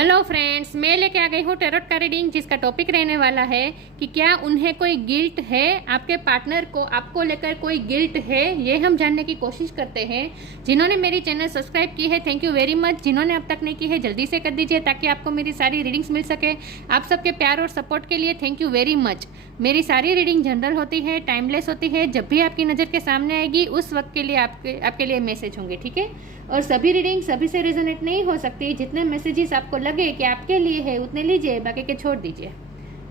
Hello friends, मैं लेके आ गई हूँ टैरोट का रीडिंग, जिसका टॉपिक रहने वाला है कि क्या उन्हें कोई गिल्ट है, आपके पार्टनर को आपको लेकर कोई गिल्ट है। ये हम जानने की कोशिश करते हैं। जिन्होंने मेरी चैनल सब्सक्राइब की है, थैंक यू वेरी मच। जिन्होंने अब तक नहीं की है, जल्दी से कर दीजिए ताकि आपको मेरी सारी रीडिंग्स मिल सके। आप सबके प्यार और सपोर्ट के लिए थैंक यू वेरी मच। मेरी सारी रीडिंग जनरल होती है, टाइमलेस होती है। जब भी आपकी नज़र के सामने आएगी उस वक्त के लिए आपके लिए मैसेज होंगे, ठीक है। और सभी रीडिंग सभी से रेजोनेट नहीं हो सकती। जितने मैसेजेस आपको लगे कि आपके लिए है उतने लीजिए, बाकी के छोड़ दीजिए।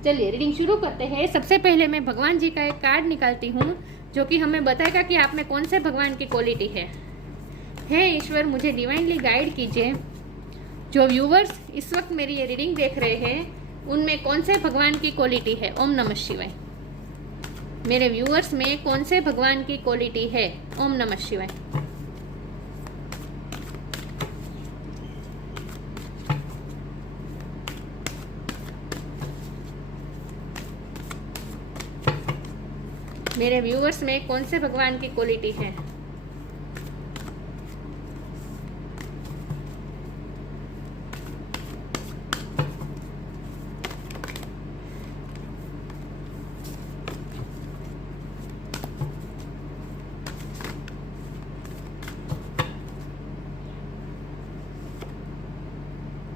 चलिए रीडिंग शुरू करते हैं। सबसे पहले मैं भगवान जी का एक कार्ड निकालती हूँ जो कि हमें बताएगा कि आप में कौन से भगवान की क्वालिटी है। हे ईश्वर, मुझे डिवाइनली गाइड कीजिए। जो व्यूवर्स इस वक्त मेरी ये रीडिंग देख रहे हैं उनमें कौन से भगवान की क्वालिटी है। ओम नमः शिवाय। मेरे व्यूवर्स में कौन से भगवान की क्वालिटी है। ओम नमः शिवाय। मेरे व्यूअर्स में कौन से भगवान की क्वालिटी है।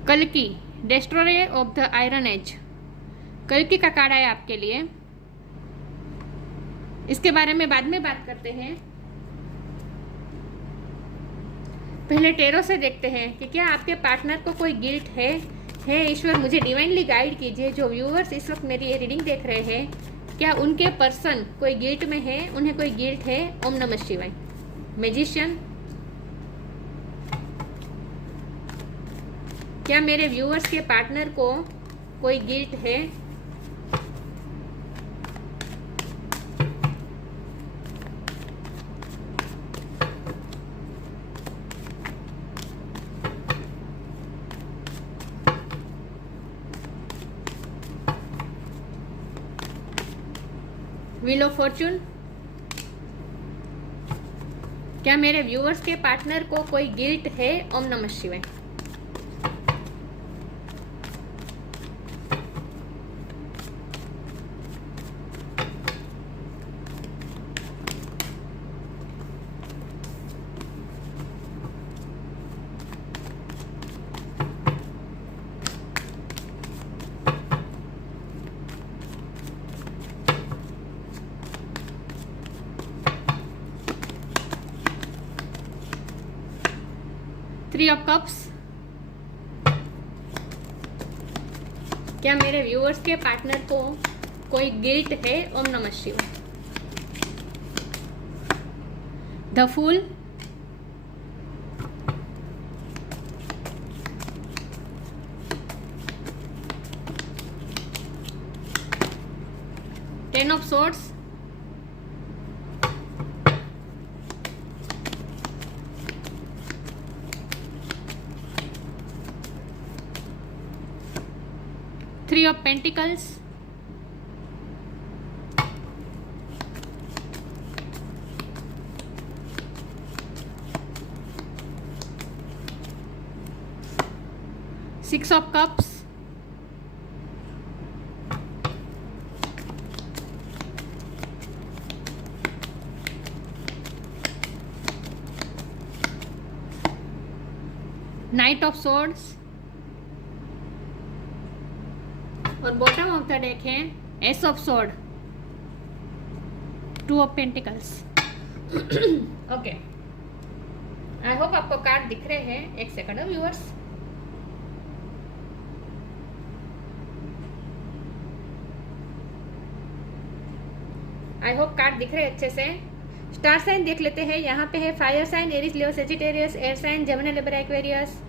कल्कि, destroyer of the iron age. कल्कि का कार्ड आया आपके लिए। इसके बारे में बाद में बात करते हैं। पहले टेरो से देखते हैं कि क्या आपके पार्टनर को कोई गिल्ट है। हे ईश्वर, मुझे डिवाइनली गाइड कीजिए। जो व्यूअर्स इस वक्त मेरी ये रीडिंग देख रहे हैं, क्या उनके पर्सन कोई गिल्ट में है, उन्हें कोई गिल्ट है। ओम नमः शिवाय। मैजिशियन, क्या मेरे व्यूअर्स के पार्टनर को कोई गिल्ट है। व्हील ऑफ फॉर्चून, क्या मेरे व्यूअर्स के पार्टनर को कोई गिल्ट है। ओम नमः शिवाय। थ्री ऑफ कप्स, क्या मेरे व्यूअर्स के पार्टनर को कोई गिल्ट है। ओम नमः शिवाय। The fool, ten of swords, three of pentacles, six of cups, knight of swords, और बॉटम ऑफ द डेक है ace of sword, two of pentacles. Okay, I hope आपको कार्ड दिख रहे हैं। एक second viewers. I hope card दिख रहे हैं अच्छे से। स्टार साइन देख लेते हैं। यहाँ पे है fire sign, Aries, Leo, Sagittarius, air sign, Gemini, Libra, Aquarius,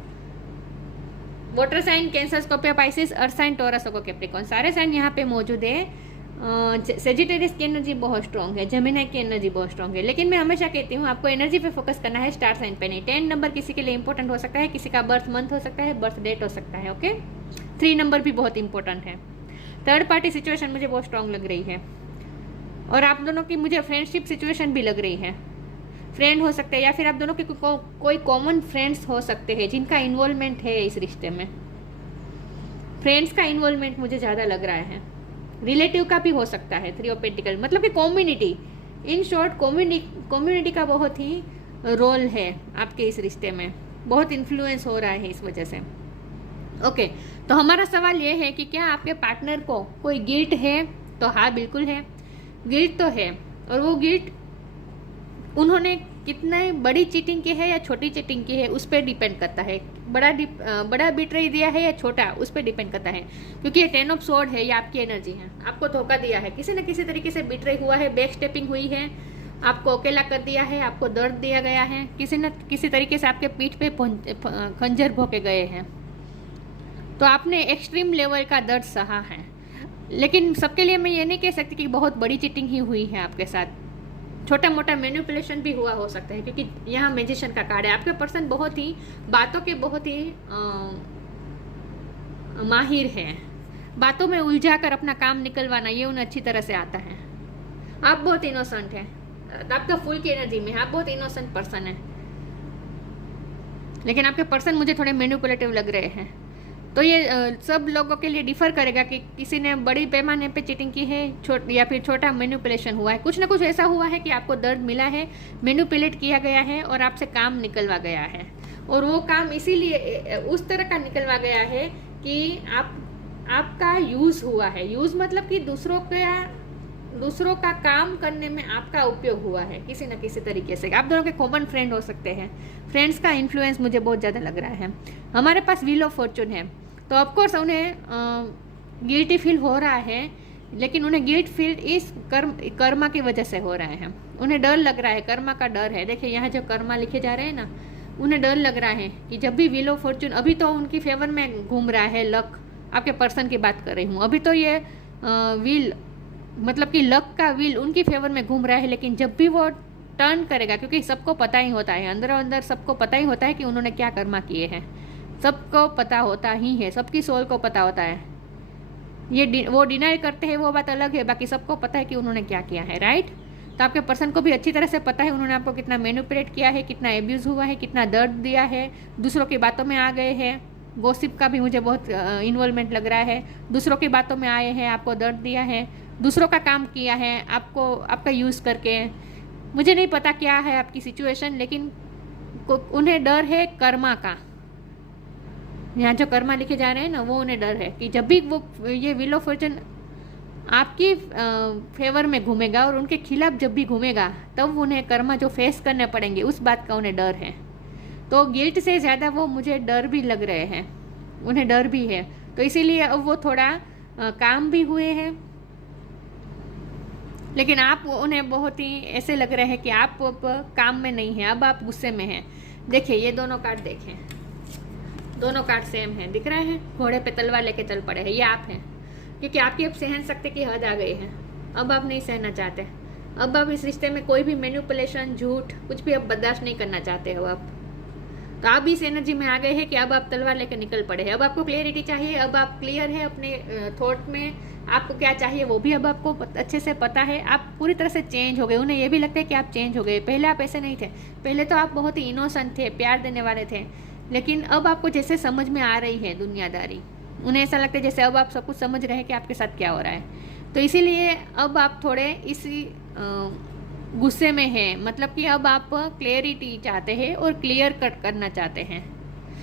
water sign, Cancer, Scorpio, Pisces, earth sign, Taurus और कैप्रिकॉर्न। सारे साइन यहाँ पे मौजूद है। सेजिटेरियस की एनर्जी बहुत स्ट्रॉन्ग है, जेमिनी की एनर्जी बहुत स्ट्रॉन्ग है। लेकिन मैं हमेशा कहती हूँ आपको एनर्जी पे फोकस करना है, स्टार साइन पे नहीं। 10 नंबर किसी के लिए इंपॉर्टेंट हो सकता है, किसी का बर्थ मंथ हो सकता है, बर्थ डेट हो सकता है। ओके, 3 नंबर भी बहुत इंपॉर्टेंट है। थर्ड पार्टी सिचुएशन मुझे बहुत स्ट्रॉन्ग लग रही है। और आप दोनों की मुझे फ्रेंडशिप सिचुएशन भी लग रही है। फ्रेंड हो सकते हैं या फिर आप दोनों के कोई कॉमन फ्रेंड्स हो सकते हैं जिनका इन्वॉल्वमेंट है इस रिश्ते में। फ्रेंड्स का इन्वॉल्वमेंट मुझे ज़्यादा लग रहा है, रिलेटिव का भी हो सकता है। 3 ऑफ पेंटिकल मतलब कि कम्युनिटी, इन शॉर्ट कम्युनिटी का बहुत ही रोल है आपके इस रिश्ते में, बहुत इन्फ्लुएंस हो रहा है इस वजह से। ओके, तो हमारा सवाल ये है कि क्या आपके पार्टनर को कोई गिल्ट है? तो हाँ, बिल्कुल है, गिल्ट तो है। और वो गिल्ट उन्होंने कितने बड़ी चीटिंग की है या छोटी चीटिंग की है उस पर डिपेंड करता है। बड़ा बिट्रे दिया है या छोटा, उस पर डिपेंड करता है। क्योंकि ये 10 ऑफ स्वॉर्ड है, ये आपकी एनर्जी है, आपको धोखा दिया है, किसी न किसी तरीके से बिट्रे हुआ है, बैक स्टेपिंग हुई है, आपको अकेला कर दिया है, आपको दर्द दिया गया है, किसी न किसी तरीके से आपके पीठ पे खंजर भोंके गए हैं। तो आपने एक्सट्रीम लेवल का दर्द सहा है। लेकिन सबके लिए मैं ये नहीं कह सकती कि बहुत बड़ी चीटिंग ही हुई है आपके साथ, छोटा मोटा मैनिपुलेशन भी हुआ हो सकता है। क्योंकि यहाँ मैजिशियन का कार्ड है, आपके पर्सन बहुत ही बातों के बहुत ही माहिर है, बातों में उलझा कर अपना काम निकलवाना ये उन्हें अच्छी तरह से आता है। आप बहुत इनोसेंट हैं, आपका फुल की एनर्जी में, आप बहुत इनोसेंट पर्सन है, लेकिन आपके पर्सन मुझे थोड़े मैनिपुलेटिव लग रहे हैं। तो ये सब लोगों के लिए डिफर करेगा कि किसी ने बड़ी पैमाने पे चीटिंग की है या फिर छोटा मैनिपुलेशन हुआ है। कुछ ना कुछ ऐसा हुआ है कि आपको दर्द मिला है, मैनिपुलेट किया गया है और आपसे काम निकलवा गया है। और वो काम इसीलिए उस तरह का निकलवा गया है कि आपका यूज़ हुआ है। यूज़ मतलब कि दूसरों का काम करने में आपका उपयोग हुआ है किसी न किसी तरीके से। आप दोनों के कॉमन फ्रेंड हो सकते हैं। फ्रेंड्स का इन्फ्लुएंस मुझे बहुत ज़्यादा लग रहा है। हमारे पास व्हील ऑफ फॉर्चून है, तो ऑफकोर्स उन्हें गिल्टी फील हो रहा है, लेकिन उन्हें गिल्ट फील इस कर्मा की वजह से हो रहा है। उन्हें डर लग रहा है, कर्मा का डर है। देखिए यहाँ जो कर्मा लिखे जा रहे हैं ना, उन्हें डर लग रहा है कि जब भी व्हील ऑफ फॉर्चून, अभी तो उनकी फेवर में घूम रहा है लक, आपके पर्सन की बात कर रही हूँ, अभी तो ये व्हील मतलब कि लक का व्हील उनकी फेवर में घूम रहा है। लेकिन जब भी वो टर्न करेगा, क्योंकि सबको पता ही होता है, अंदर अंदर सबको पता ही होता है कि उन्होंने क्या कर्मा किए हैं, सबको पता होता ही है, सबकी सोल को पता होता है। ये वो डिनाई करते हैं वो बात अलग है, बाकी सबको पता है कि उन्होंने क्या किया है, राइट। तो आपके पर्सन को भी अच्छी तरह से पता है उन्होंने आपको कितना मैनिपुलेट किया है, कितना एब्यूज़ हुआ है, कितना दर्द दिया है, दूसरों की बातों में आ गए हैं। गॉसिप का भी मुझे बहुत इन्वॉल्वमेंट लग रहा है, दूसरों की बातों में आए हैं, आपको दर्द दिया है, दूसरों का काम किया है आपको, आपका यूज़ करके। मुझे नहीं पता क्या है आपकी सिचुएशन, लेकिन उन्हें डर है कर्मा का। यहाँ जो कर्मा लिखे जा रहे हैं ना, वो उन्हें डर है कि जब भी वो ये व्हील ऑफ फॉर्चून आपकी फेवर में घूमेगा और उनके खिलाफ जब भी घूमेगा, तब उन्हें कर्मा जो फेस करने पड़ेंगे उस बात का उन्हें डर है। तो गिल्ट से ज़्यादा वो मुझे डर भी लग रहे हैं, उन्हें डर भी है। तो इसीलिए अब वो थोड़ा काम भी हुए हैं, लेकिन आप उन्हें बहुत ही ऐसे लग रहे हैं कि आप अब काम में नहीं हैं, अब आप गुस्से में हैं। देखिए ये दोनों कार्ड देखें, दोनों कार्ड सेम हैं, दिख रहे हैं, घोड़े पे तलवार लेके चल पड़े हैं, ये आप हैं। क्योंकि आपकी अब सहन शक्ति की हद आ गई है, अब आप नहीं सहना चाहते, अब आप इस रिश्ते में कोई भी मैनिपुलेशन, झूठ, कुछ भी अब बर्दाश्त नहीं करना चाहते हो आप। तो आप इस एनर्जी में आ गए हैं कि अब आप तलवार लेकर निकल पड़े हैं। अब आपको क्लियरिटी चाहिए, अब आप क्लियर है अपने थॉट में, आपको क्या चाहिए वो भी अब आपको अच्छे से पता है। आप पूरी तरह से चेंज हो गए, उन्हें ये भी लगता है कि आप चेंज हो गए। पहले आप ऐसे नहीं थे, पहले तो आप बहुत ही इनोसेंट थे, प्यार देने वाले थे, लेकिन अब आपको जैसे समझ में आ रही है दुनियादारी, उन्हें ऐसा लगता है जैसे अब आप सब कुछ समझ रहे हैं कि आपके साथ क्या हो रहा है। तो इसीलिए अब आप थोड़े इसी गुस्से में हैं, मतलब कि अब आप क्लियरिटी चाहते हैं और क्लियर कट करना चाहते हैं।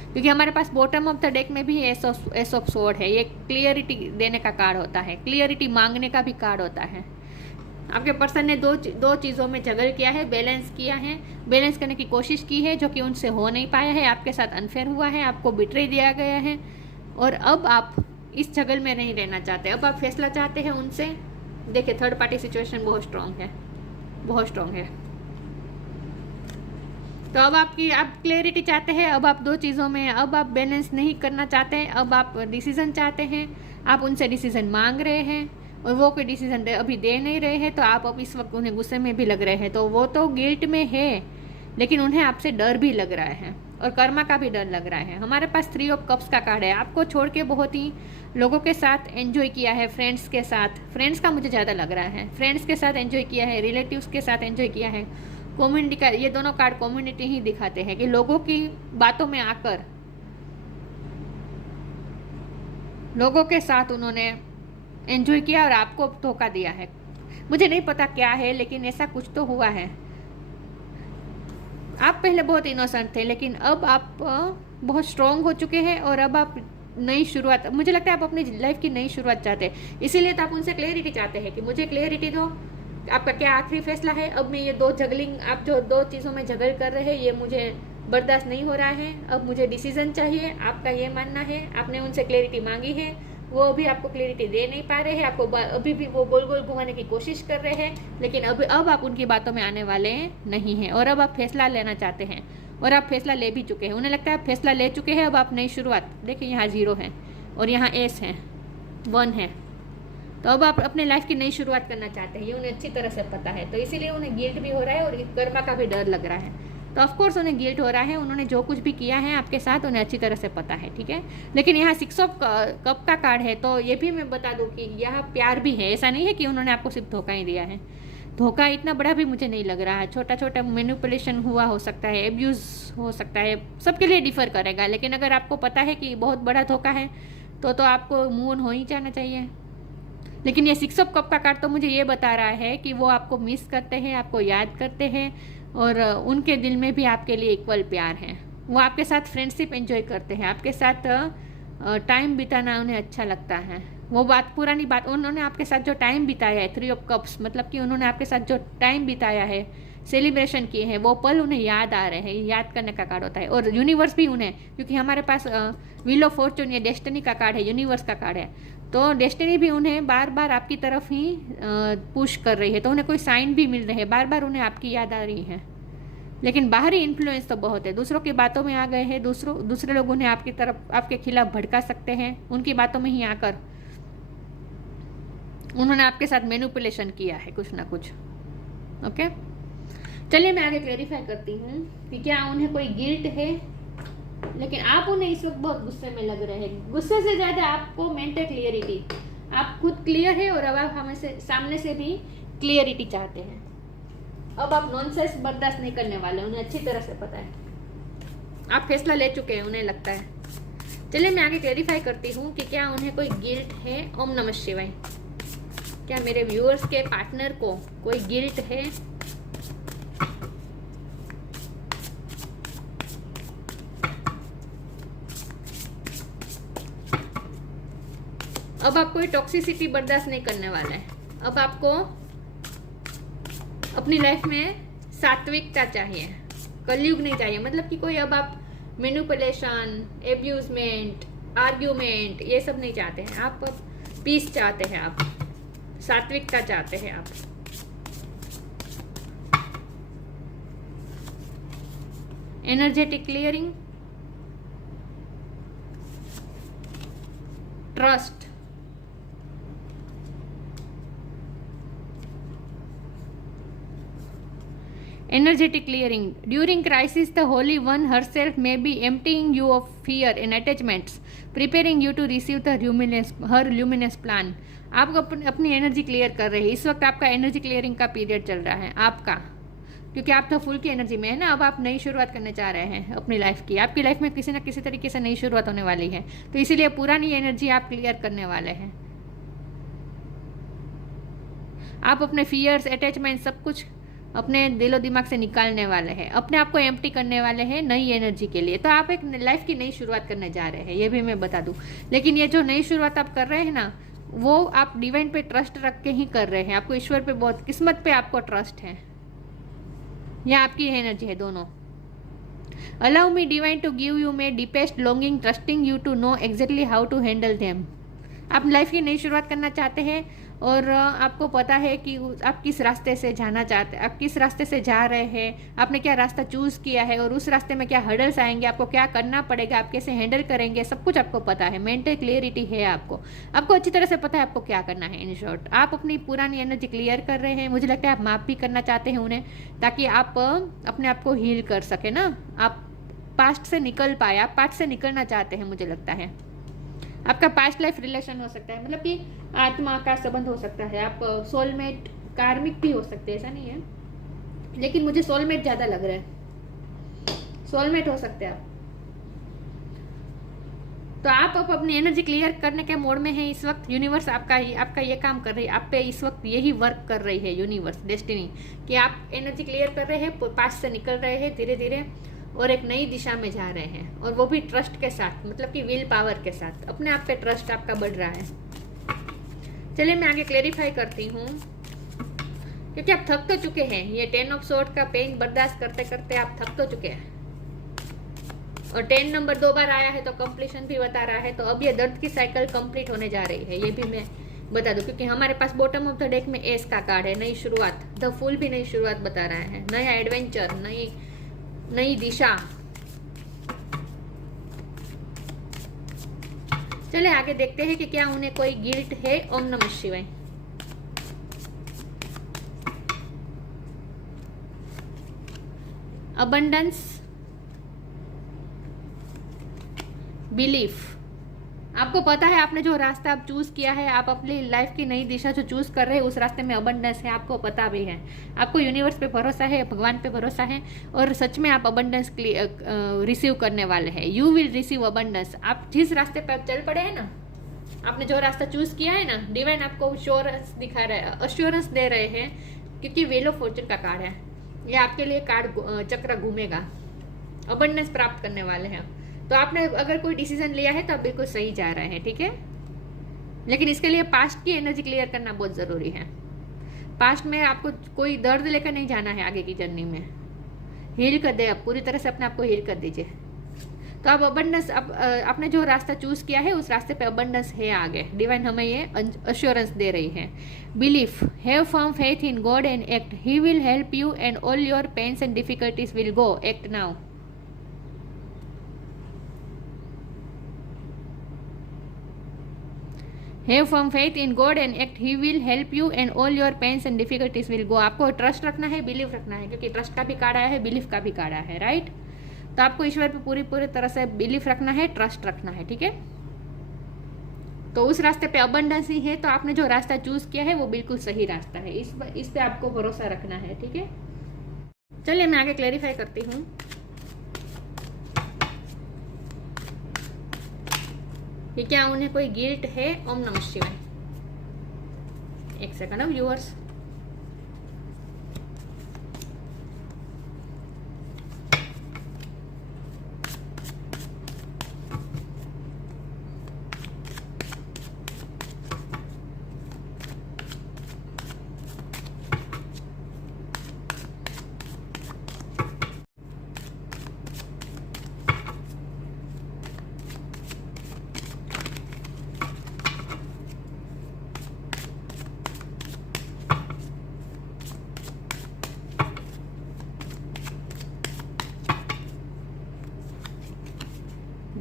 क्योंकि हमारे पास बॉटम ऑफ द डेक में भी एस ऑफ स्वॉर्ड है, ये क्लियरिटी देने का कार्ड होता है, क्लियरिटी मांगने का भी कार्ड होता है। आपके पर्सन ने दो चीज़ों में जगल किया है, बैलेंस किया है, बैलेंस करने की कोशिश की है, जो कि उनसे हो नहीं पाया है, आपके साथ अनफेयर हुआ है, आपको बिट्रे दिया गया है। और अब आप इस जगल में नहीं रहना चाहते, अब आप फैसला चाहते हैं उनसे। देखिए थर्ड पार्टी सिचुएशन बहुत स्ट्रांग है, बहुत स्ट्रांग है। तो अब आप क्लियरिटी चाहते हैं, अब आप दो चीज़ों में, अब आप बैलेंस नहीं करना चाहते, अब आप डिसीजन चाहते हैं, आप उनसे डिसीजन मांग रहे हैं और वो कोई डिसीजन अभी दे नहीं रहे हैं। तो आप अब इस वक्त उन्हें गुस्से में भी लग रहे हैं, तो वो तो गिल्ट में है, लेकिन उन्हें आपसे डर भी लग रहा है और कर्मा का भी डर लग रहा है। हमारे पास 3 ऑफ कप्स का कार्ड है, आपको छोड़ के बहुत ही लोगों के साथ एंजॉय किया है, फ्रेंड्स के साथ, फ्रेंड्स का मुझे ज़्यादा लग रहा है, फ्रेंड्स के साथ एंजॉय किया है, रिलेटिव्स के साथ एंजॉय किया है, कम्युनिटी का, ये दोनों कार्ड कम्युनिटी ही दिखाते हैं कि लोगों की बातों में आकर लोगों के साथ उन्होंने एंजॉय किया और आपको धोखा दिया है। मुझे नहीं पता क्या है, लेकिन ऐसा कुछ तो हुआ है। आप पहले बहुत इनोसेंट थे, लेकिन अब आप बहुत स्ट्रॉन्ग हो चुके हैं और अब आप नई शुरुआत, मुझे लगता है आप अपनी लाइफ की नई शुरुआत चाहते हैं। इसीलिए तो आप उनसे क्लियरिटी चाहते हैं कि मुझे क्लियरिटी दो, आपका क्या आखिरी फैसला है। अब मैं ये आप जो दो चीज़ों में झगड़ कर रहे हैं, ये मुझे बर्दाश्त नहीं हो रहा है। अब मुझे डिसीजन चाहिए, आपका ये मानना है। आपने उनसे क्लियरिटी मांगी है, वो अभी आपको क्लियरिटी दे नहीं पा रहे हैं, आपको अभी भी वो गोल गोल घुमाने की कोशिश कर रहे हैं। लेकिन अब आप उनकी बातों में आने वाले नहीं हैं और अब आप फैसला लेना चाहते हैं और आप फैसला ले भी चुके हैं। उन्हें लगता है आप फैसला ले चुके हैं, अब आप नई शुरुआत। देखिए यहाँ 0 है और यहाँ एस है, 1 है। तो अब आप अपने लाइफ की नई शुरुआत करना चाहते हैं, ये उन्हें अच्छी तरह से पता है। तो इसीलिए उन्हें गिल्ट भी हो रहा है और कर्मा का भी डर लग रहा है। तो ऑफकोर्स उन्हें गिल्ट हो रहा है, उन्होंने जो कुछ भी किया है आपके साथ उन्हें अच्छी तरह से पता है, ठीक है। लेकिन यहाँ 6 ऑफ कप का कार्ड है, तो ये भी मैं बता दूँ कि यहाँ प्यार भी है। ऐसा नहीं है कि उन्होंने आपको सिर्फ धोखा ही दिया है। धोखा इतना बड़ा भी मुझे नहीं लग रहा है, छोटा छोटा मैनिपुलेशन हुआ हो सकता है, एब्यूज़ हो सकता है, सबके लिए डिफ़र करेगा। लेकिन अगर आपको पता है कि बहुत बड़ा धोखा है तो आपको मूव ऑन हो ही जाना चाहिए। लेकिन ये 6 ऑफ कप का कार्ड तो मुझे ये बता रहा है कि वो आपको मिस करते हैं, आपको याद करते हैं और उनके दिल में भी आपके लिए इक्वल प्यार है। वो आपके साथ फ्रेंडशिप एंजॉय करते हैं, आपके साथ टाइम बिताना उन्हें अच्छा लगता है। वो बात पुरानी बात, उन्होंने आपके साथ जो टाइम बिताया है, 3 ऑफ कप्स, मतलब कि उन्होंने आपके साथ जो टाइम बिताया है, सेलिब्रेशन किए हैं, वो पल उन्हें याद आ रहे हैं। याद करने का कार्ड होता है और यूनिवर्स भी उन्हें, क्योंकि हमारे पास व्हील ऑफ फॉर्चून, ये डेस्टिनी का कार्ड है, यूनिवर्स का कार्ड है। तो डेस्टिनी भी उन्हें बार बार आपकी तरफ ही पुश कर रही है। तो उन्हें कोई साइन भी मिल रहे हैं, बार बार उन्हें आपकी याद आ रही है। लेकिन बाहरी इन्फ्लुएंस तो बहुत है, दूसरों की बातों में आ गए हैं। दूसरे लोग उन्हें आपकी तरफ, आपके खिलाफ भड़का सकते हैं। उनकी बातों में ही आकर उन्होंने आपके साथ मैनिपुलेशन किया है कुछ ना कुछ। ओके, चलिए मैं आगे क्लेरिफाई करती हूँ कि क्या उन्हें कोई गिल्ट है। लेकिन आप उन्हें इस वक्त बहुत गुस्से में लग रहे हैं। गुस्से से ज़्यादा आपको मेंटल क्लियरिटी, आप खुद क्लियर है और अब आप हमें से सामने से भी क्लियरिटी चाहते हैं। अब आप नॉनसेंस बर्दाश्त नहीं करने वाले, उन्हें अच्छी तरह से पता है। आप फैसला ले चुके हैं, उन्हें लगता है। चलिए मैं आगे क्लेरिफाई करती हूँ कि क्या उन्हें कोई गिल्ट है। ओम नमः शिवाय। क्या मेरे व्यूअर्स के पार्टनर को कोई गिल्ट है? अब आप कोई टॉक्सिसिटी बर्दाश्त नहीं करने वाला है। अब आपको अपनी लाइफ में सात्विकता चाहिए, कलयुग नहीं चाहिए। मतलब कि कोई अब आप मैनिपुलेशन, एब्यूजमेंट, आर्ग्यूमेंट, ये सब नहीं चाहते हैं। आप पीस चाहते हैं, आप सात्विकता चाहते हैं। आप energetic clearing, trust, energetic clearing. During crisis, the Holy One herself may be emptying you of fear and attachments, preparing you to receive the her luminous plan. आप अपनी एनर्जी क्लियर कर रहे हैं। इस वक्त आपका एनर्जी क्लियरिंग का period चल रहा है आपका, क्योंकि आप तो फुल की एनर्जी में है ना। अब आप नई शुरुआत करने चाह रहे हैं अपनी लाइफ की। आपकी लाइफ में किसी ना किसी तरीके से नई शुरुआत होने वाली है, तो इसीलिए पुरानी एनर्जी आप क्लियर करने वाले हैं। आप अपने फियर्स, अटैचमेंट, सब कुछ अपने दिलो दिमाग से निकालने वाले हैं, अपने आप को एम्प्टी करने वाले हैं नई एनर्जी के लिए। तो आप एक लाइफ की नई शुरुआत करने जा रहे हैं, ये भी मैं बता दूं। लेकिन ये जो नई शुरुआत आप कर रहे हैं ना, वो आप डिवाइन पे ट्रस्ट रख के ही कर रहे हैं। आपको ईश्वर पे बहुत, किस्मत पे आपको ट्रस्ट है, यह आपकी एनर्जी है दोनों। Allow me divine to give you my deepest longing, trusting you to know exactly how to handle them. आप लाइफ की नई शुरुआत करना चाहते हैं और आपको पता है कि आप किस रास्ते से जाना चाहते हैं, आप किस रास्ते से जा रहे हैं, आपने क्या रास्ता चूज़ किया है और उस रास्ते में क्या हर्डल्स आएंगे, आपको क्या करना पड़ेगा, आप कैसे हैंडल करेंगे, सब कुछ आपको पता है। मेंटल क्लियरिटी है आपको अच्छी तरह से पता है आपको क्या करना है। इन शॉर्ट, आप अपनी पुरानी एनर्जी क्लियर कर रहे हैं। मुझे लगता है आप माफ़ भी करना चाहते हैं उन्हें, ताकि आप अपने आप को हील कर सके ना। आप पास्ट से निकल पाए, आप पास्ट से निकलना चाहते हैं। मुझे लगता है आपका पास्ट लाइफ रिलेशन हो सकता है, मतलब कि आत्मा का संबंध हो सकता है। आप सोलमेट, कार्मिक भी हो सकते हैं, ऐसा नहीं है। लेकिन मुझे सोलमेट ज़्यादा लग रहा है, सोलमेट हो सकते हैं आप। तो आप अब अपनी एनर्जी क्लियर करने के मोड में है इस वक्त। यूनिवर्स आपका ये काम कर रही है, आप पे इस वक्त यही वर्क कर रही है यूनिवर्स, डेस्टिनी, कि आप एनर्जी क्लियर कर रहे हैं, पास्ट से निकल रहे हैं धीरे धीरे और एक नई दिशा में जा रहे हैं, और वो भी ट्रस्ट के साथ, मतलब कि विल पावर के साथ। अपने आप पे ट्रस्ट आपका बढ़ रहा है। चलिए मैं आगे क्लेरिफाई करती हूँ, क्योंकि आप थक तो चुके हैं। ये 10 ऑफ सोर्ड का पेन बर्दाश्त करते करते आप थक तो चुके हैं, और 10 नंबर 2 बार आया है तो कंप्लीशन भी बता रहा है। तो अब ये दर्द की साइकिल कंप्लीट होने जा रही है, ये भी मैं बता दूं, क्योंकि हमारे पास बॉटम ऑफ द डेक में एस का कार्ड है, नई शुरुआत। द फूल भी नई शुरुआत बता रहा है, नया एडवेंचर, नई दिशा। चले आगे देखते हैं कि क्या उन्हें कोई गिल्ट है। ओम नमः शिवाय। Abundance, belief. आपको पता है आपने जो रास्ता आप चूज किया है, आप अपनी लाइफ की नई दिशा जो चूज कर रहे हैं, उस रास्ते में अबंडेंस है, आपको पता भी है। आपको यूनिवर्स पे भरोसा है, भगवान पे भरोसा है, और सच में आप अबंडेंस रिसीव करने वाले हैं। You will receive abundance. आप जिस रास्ते पे आप चल पड़े हैं ना, आपने जो रास्ता चूज किया है ना, डिवाइन आपको श्योरेंस दिखा रहा है, अश्योरेंस दे रहे हैं, क्योंकि व्हील ऑफ फॉर्चून का कार्ड है। ये आपके लिए कार्ड चक्र घूमेगा, अबंडेंस प्राप्त करने वाले हैं। तो आपने अगर कोई डिसीजन लिया है तो आप बिल्कुल सही जा रहे हैं, ठीक है। लेकिन इसके लिए पास्ट की एनर्जी क्लियर करना बहुत जरूरी है। पास्ट में आपको कोई दर्द लेकर नहीं जाना है आगे की जर्नी में। हील कर दे, आप पूरी तरह से अपने आप को हील कर दीजिए। तो अब अबंडेंस, अब आपने जो रास्ता चूज किया है उस रास्ते पे अबंडेंस है आगे। डिवाइन हमें ये अश्योरेंस दे रही है। Belief, have firm faith in God and act, he will help you and all your pains and difficulties will go, act now. Have firm faith in God and act. He will help you and all your pains and difficulties will go. आपको trust रखना है, believe रखना है, क्योंकि trust का भी card आया है, बिलीफ का भी कार्ड आया है, राइट। तो आपको ईश्वर पे पूरी तरह से बिलीफ रखना है, ट्रस्ट रखना है, ठीक है। तो उस रास्ते पे अबंडेंस ही है, तो आपने जो रास्ता चूज किया है वो बिल्कुल सही रास्ता है। इस पे आपको भरोसा रखना है, ठीक है। चलिए मैं आगे क्लेरिफाई करती हूँ कि क्या उन्हें कोई गिल्ट है। ओम नमः शिवाय। एक second viewers.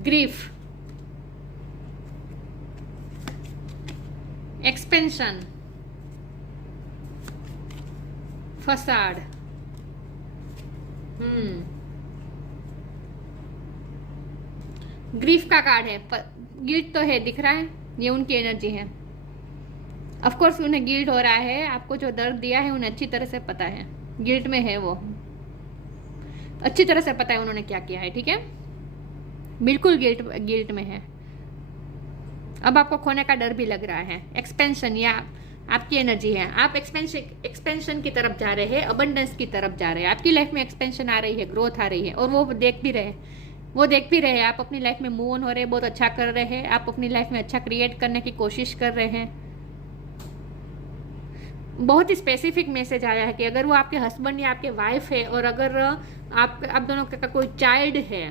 Grief, expansion, facade. Grief का कार्ड है, गिल्ट तो है, दिख रहा है, ये उनकी एनर्जी है। ऑफ कोर्स उन्हें गिल्ट हो रहा है, आपको जो दर्द दिया है उन्हें अच्छी तरह से पता है, गिल्ट में है वो, अच्छी तरह से पता है उन्होंने क्या किया है, ठीक है। बिल्कुल गिल्ट में है। अब आपको खोने का डर भी लग रहा है। एक्सपेंशन या आपकी एनर्जी है, आप एक्सपेंशन की तरफ जा रहे हैं, अबंडेंस की तरफ जा रहे हैं। आपकी लाइफ में एक्सपेंशन आ रही है, ग्रोथ आ रही है, और वो देख भी रहे हैं। आप अपनी लाइफ में मूव ऑन हो रहे हैं, बहुत अच्छा कर रहे हैं। आप अपनी लाइफ में अच्छा क्रिएट करने की कोशिश कर रहे हैं। बहुत ही स्पेसिफिक मैसेज आया है कि अगर वो आपके हस्बैंड या आपके वाइफ है, और अगर आप दोनों का कोई चाइल्ड है,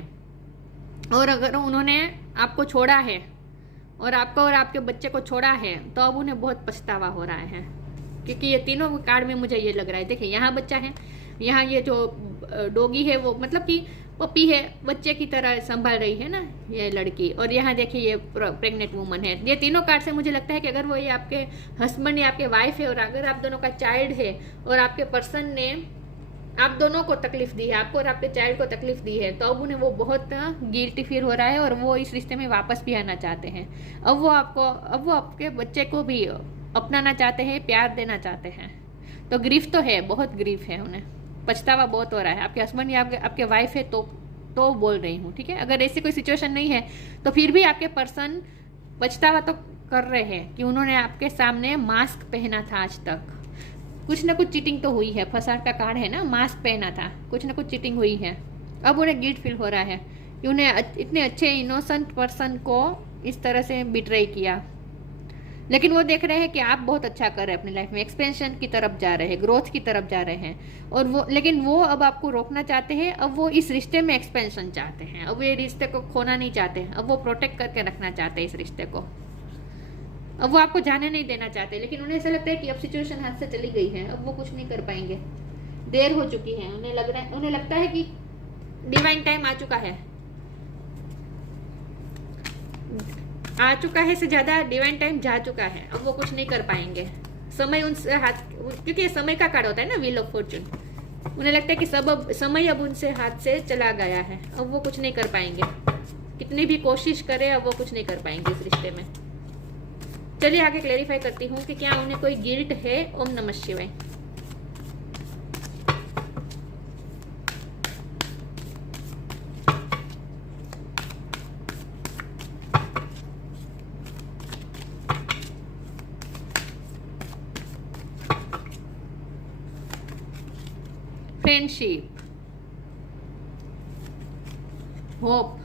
और अगर उन्होंने आपको छोड़ा है और आपको और आपके बच्चे को छोड़ा है, तो अब उन्हें बहुत पछतावा हो रहा है, क्योंकि ये तीनों कार्ड में मुझे ये लग रहा है। देखिए यहाँ बच्चा है, यहाँ ये जो डॉगी है वो मतलब कि पपी है, बच्चे की तरह संभाल रही है ना ये लड़की, और यहाँ देखिए ये प्रेग्नेंट वुमन है। ये तीनों कार्ड से मुझे लगता है कि अगर वो ये आपके हस्बैंड या आपके वाइफ है, और अगर आप दोनों का चाइल्ड है, और आपके पर्सन ने आप दोनों को तकलीफ दी है, आपको और आपके चाइल्ड को तकलीफ दी है, तो अब उन्हें वो बहुत गिल्टी फील हो रहा है, और वो इस रिश्ते में वापस भी आना चाहते हैं। अब वो आपके बच्चे को भी अपनाना चाहते हैं, प्यार देना चाहते हैं। तो ग्रीफ तो है, बहुत ग्रीफ है, उन्हें पछतावा बहुत हो रहा है। आपके हस्बैंड या आपके वाइफ है तो तो बोल रही हूँ, ठीक है। अगर ऐसी कोई सिचुएशन नहीं है तो फिर भी आपके पर्सन पछतावा तो कर रहे हैं कि उन्होंने आपके सामने मास्क पहना था। आज तक कुछ ना कुछ चीटिंग तो हुई है, फसाद का कार्ड है ना, मास्क पहना था, कुछ ना कुछ चीटिंग हुई है। अब उन्हें गिल्ट फील हो रहा है कि उन्हें इतने अच्छे इनोसेंट पर्सन को इस तरह से बिट्रे किया। लेकिन वो देख रहे हैं कि आप बहुत अच्छा कर रहे हैं अपनी लाइफ में, एक्सपेंशन की तरफ जा रहे हैं, ग्रोथ की तरफ जा रहे हैं। और वो लेकिन वो अब आपको रोकना चाहते हैं। अब वो इस रिश्ते में एक्सपेंशन चाहते हैं, अब ये रिश्ते को खोना नहीं चाहते, अब वो प्रोटेक्ट करके रखना चाहते हैं इस रिश्ते को। अब वो आपको जाने नहीं देना चाहते, लेकिन उन्हें ऐसा लगता है कि अब सिचुएशन हाथ से चली गई है, अब वो कुछ नहीं कर पाएंगे, देर हो चुकी है। उन्हें लगता है कि डिवाइन टाइम आ चुका है से ज्यादा डिवाइन टाइम जा चुका है। अब वो कुछ नहीं कर पाएंगे, समय उनसे हाथ, क्योंकि समय का कार्ड होता है ना, व्हील ऑफ फॉर्चून। उन्हें लगता है कि समय अब उनसे हाथ से चला गया है, अब वो कुछ नहीं कर पाएंगे, कितनी भी कोशिश करे अब वो कुछ नहीं कर पाएंगे इस रिश्ते में। चलिए आगे क्लेरिफाई करती हूँ कि क्या उन्हें कोई गिल्ट है। ओम नमः शिवाय। Friendship, hope,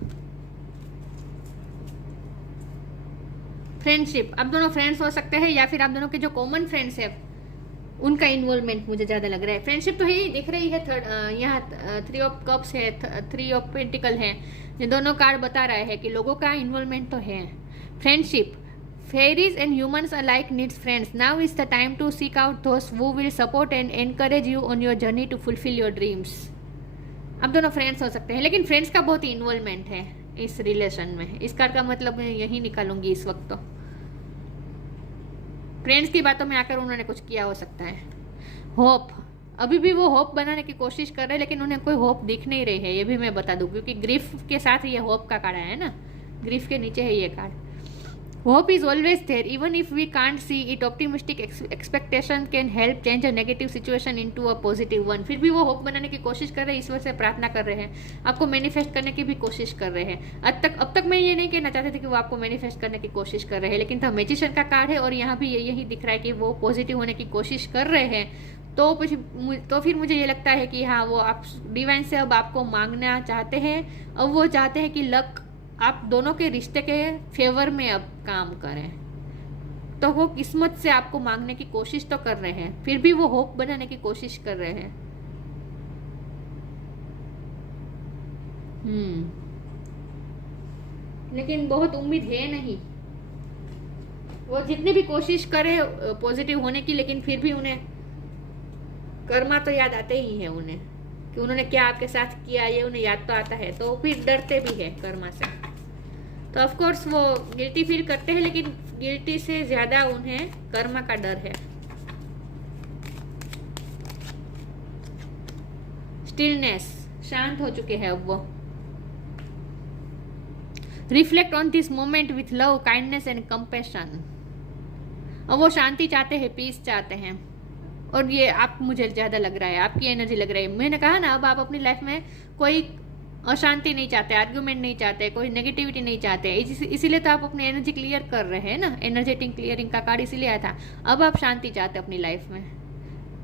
friendship. आप दोनों फ्रेंड्स हो सकते हैं या फिर आप दोनों के जो कॉमन फ्रेंड्स है उनका इन्वॉल्वमेंट मुझे ज्यादा लग रहा है। फ्रेंडशिप तो ही दिख रही है। यहाँ 3 ऑफ कप्स है, 3 ऑफ पेंटिकल है। ये दोनों कार्ड बता रहे हैं कि लोगों का इन्वॉल्वमेंट तो है। Friendship, fairies and humans alike needs friends. Now is the time to seek out those who will support and encourage you on your journey to fulfill your dreams. अब दोनों फ्रेंड्स हो सकते हैं, लेकिन फ्रेंड्स का बहुत ही इन्वॉल्वमेंट है इस रिलेशन में। इस कार्ड का मतलब मैं यही निकालूंगी इस वक्त। तो फ्रेंड्स की बातों में आकर उन्होंने कुछ किया हो सकता है। होप, अभी भी वो होप बनाने की कोशिश कर रहे हैं, लेकिन उन्हें कोई होप दिख नहीं रही है, ये भी मैं बता दूं, क्योंकि ग्रीफ के साथ ये होप का कार्ड है ना, ग्रीफ के नीचे है ये card. Hope is always there, even if we can't see it. Optimistic expectation can help change a negative situation into a positive one. फिर भी वो होप बनाने की कोशिश कर रहे हैं, ईश्वर से प्रार्थना कर रहे हैं, आपको मैनिफेस्ट करने की भी कोशिश कर रहे हैं। अब तक मैं ये नहीं कहना चाहती थी कि वो आपको मैनिफेस्ट करने की कोशिश कर रहे हैं, लेकिन था मैजिशियन का कार्ड है और यहाँ भी यही दिख रहा है कि वो पॉजिटिव होने की कोशिश कर रहे हैं। तो फिर मुझे ये लगता है कि हाँ, वो आप डिवाइन से अब आपको मांगना चाहते हैं। अब वो चाहते हैं कि लक आप दोनों के रिश्ते के फेवर में अब काम करें, तो वो किस्मत से आपको मांगने की कोशिश तो कर रहे हैं, फिर भी वो होप बनाने की कोशिश कर रहे हैं। लेकिन बहुत उम्मीद है नहीं, वो जितनी भी कोशिश करे पॉजिटिव होने की, लेकिन फिर भी उन्हें कर्मा तो याद आते ही है उन्हें, कि उन्होंने क्या आपके साथ किया ये उन्हें याद तो आता है, तो फिर डरते भी है कर्मा से। तो ऑफ कोर्स वो गिल्टी फील करते हैं, लेकिन गिल्टी से ज्यादा उन्हें कर्मा का डर है। स्टिलनेस, शांत हो चुके हैं अब वो। Reflect on this moment with love, kindness and compassion. अब वो शांति चाहते हैं, पीस चाहते हैं, और ये आप मुझे ज्यादा लग रहा है, आपकी एनर्जी लग रही है। मैंने कहा ना, अब आप अपनी लाइफ में कोई अशांति नहीं चाहते, आर्ग्यूमेंट नहीं चाहते, कोई नेगेटिविटी नहीं चाहते, इसीलिए तो आप अपनी एनर्जी क्लियर कर रहे हैं ना। एनर्जेटिक क्लियरिंग का कार्ड इसीलिए आया था। अब आप शांति चाहते हैं अपनी लाइफ में,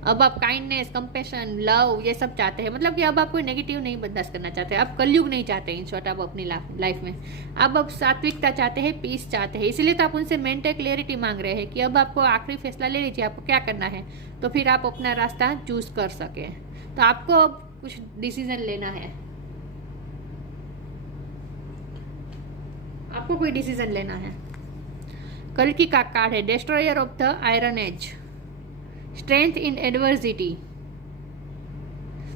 अब आप काइंडनेस, कंपैशन, लव ये सब चाहते हैं। मतलब कि अब आप कोई नेगेटिव नहीं बर्दाश्त करना चाहते, आप कलयुग नहीं चाहते। इन शॉर्ट, आप अपनी लाइफ में अब सात्विकता चाहते हैं, पीस चाहते हैं। इसलिए तो आप उनसे मेंटल क्लियरिटी मांग रहे हैं कि अब आपको आखिरी फैसला ले लीजिए, आपको क्या करना है, तो फिर आप अपना रास्ता चूज कर सके। तो आपको अब कुछ डिसीजन लेना है, आपको कोई डिसीजन लेना है। कल्कि का कार्ड है, destroyer of the iron age, strength in adversity.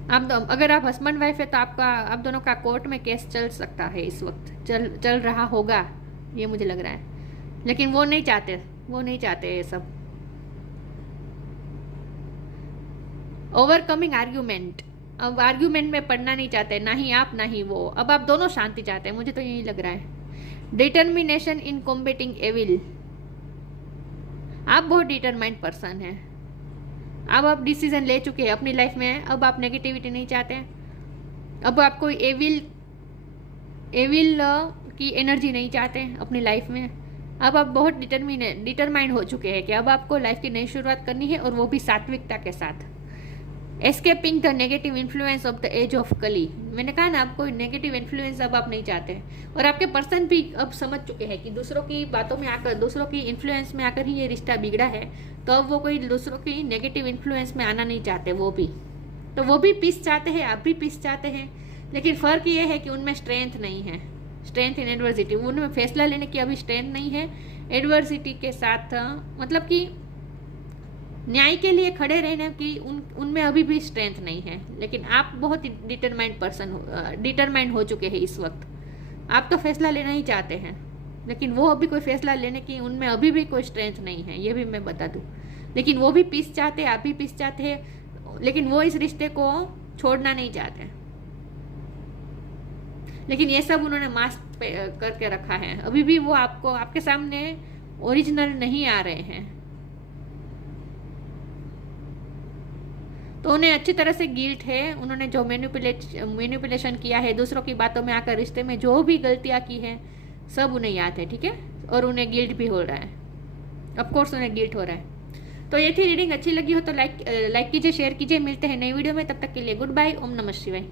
अगर आप हस्बैंड वाइफ है तो आप दोनों का कोर्ट में केस चल सकता है इस वक्त, चल रहा होगा, ये मुझे लग रहा है। लेकिन वो नहीं चाहते ये सब। ओवरकमिंग आर्ग्यूमेंट, अब आर्ग्यूमेंट में पढ़ना नहीं चाहते, ना ही आप ना ही वो। अब आप दोनों शांति चाहते हैं, मुझे तो यही लग रहा है। डिटर्मिनेशन इन कॉम्बेटिंग एविल, आप बहुत डिटरमाइंड पर्सन हैं। अब आप डिसीजन ले चुके हैं अपनी लाइफ में, अब आप नेगेटिविटी नहीं चाहते। अब आप कोई एविल एविल की एनर्जी नहीं चाहते अपनी लाइफ में। अब आप बहुत डिटरमाइंड हो चुके हैं कि अब आपको लाइफ की नई शुरुआत करनी है, और वो भी सात्विकता के साथ। Escaping the negative influence of the age of Kali. मैंने कहा ना, आपको नेगेटिव इन्फ्लुएंस अब आप नहीं चाहते, और आपके पर्सन भी अब समझ चुके हैं कि दूसरों की बातों में आकर, दूसरों की इन्फ्लुएंस में आकर ही ये रिश्ता बिगड़ा है, तो अब वो कोई दूसरों की नेगेटिव इन्फ्लुएंस में आना नहीं चाहते। वो भी पीस चाहते हैं, आप भी पीस चाहते हैं, लेकिन फ़र्क ये है कि उनमें स्ट्रेंथ नहीं है, स्ट्रेंथ इन एडवर्सिटी। उनमें फैसला लेने की अभी स्ट्रेंथ नहीं है। एडवर्सिटी के साथ मतलब कि न्याय के लिए खड़े रहने की उनमें अभी भी स्ट्रेंथ नहीं है। लेकिन आप बहुत डिटरमाइंड हो चुके हैं इस वक्त। आप तो फैसला लेना ही चाहते हैं, लेकिन वो अभी कोई फैसला लेने की उनमें अभी भी कोई स्ट्रेंथ नहीं है, ये भी मैं बता दूं। लेकिन वो भी पीस चाहते हैं, आप भी पीस चाहते हैं, लेकिन वो इस रिश्ते को छोड़ना नहीं चाहते। लेकिन ये सब उन्होंने मास्क करके रखा है। अभी भी वो आपके सामने ओरिजिनल नहीं आ रहे हैं। तो उन्हें अच्छी तरह से गिल्ट है। उन्होंने जो मैनिपुलेशन किया है, दूसरों की बातों में आकर रिश्ते में जो भी गलतियां की है, सब उन्हें याद है, ठीक है। और उन्हें गिल्ट भी हो रहा है, ऑफकोर्स उन्हें गिल्ट हो रहा है। तो ये थी रीडिंग। अच्छी लगी हो तो लाइक कीजिए, शेयर कीजिए। मिलते हैं नई वीडियो में, तब तक के लिए गुड बाय। ओम नमः शिवाय।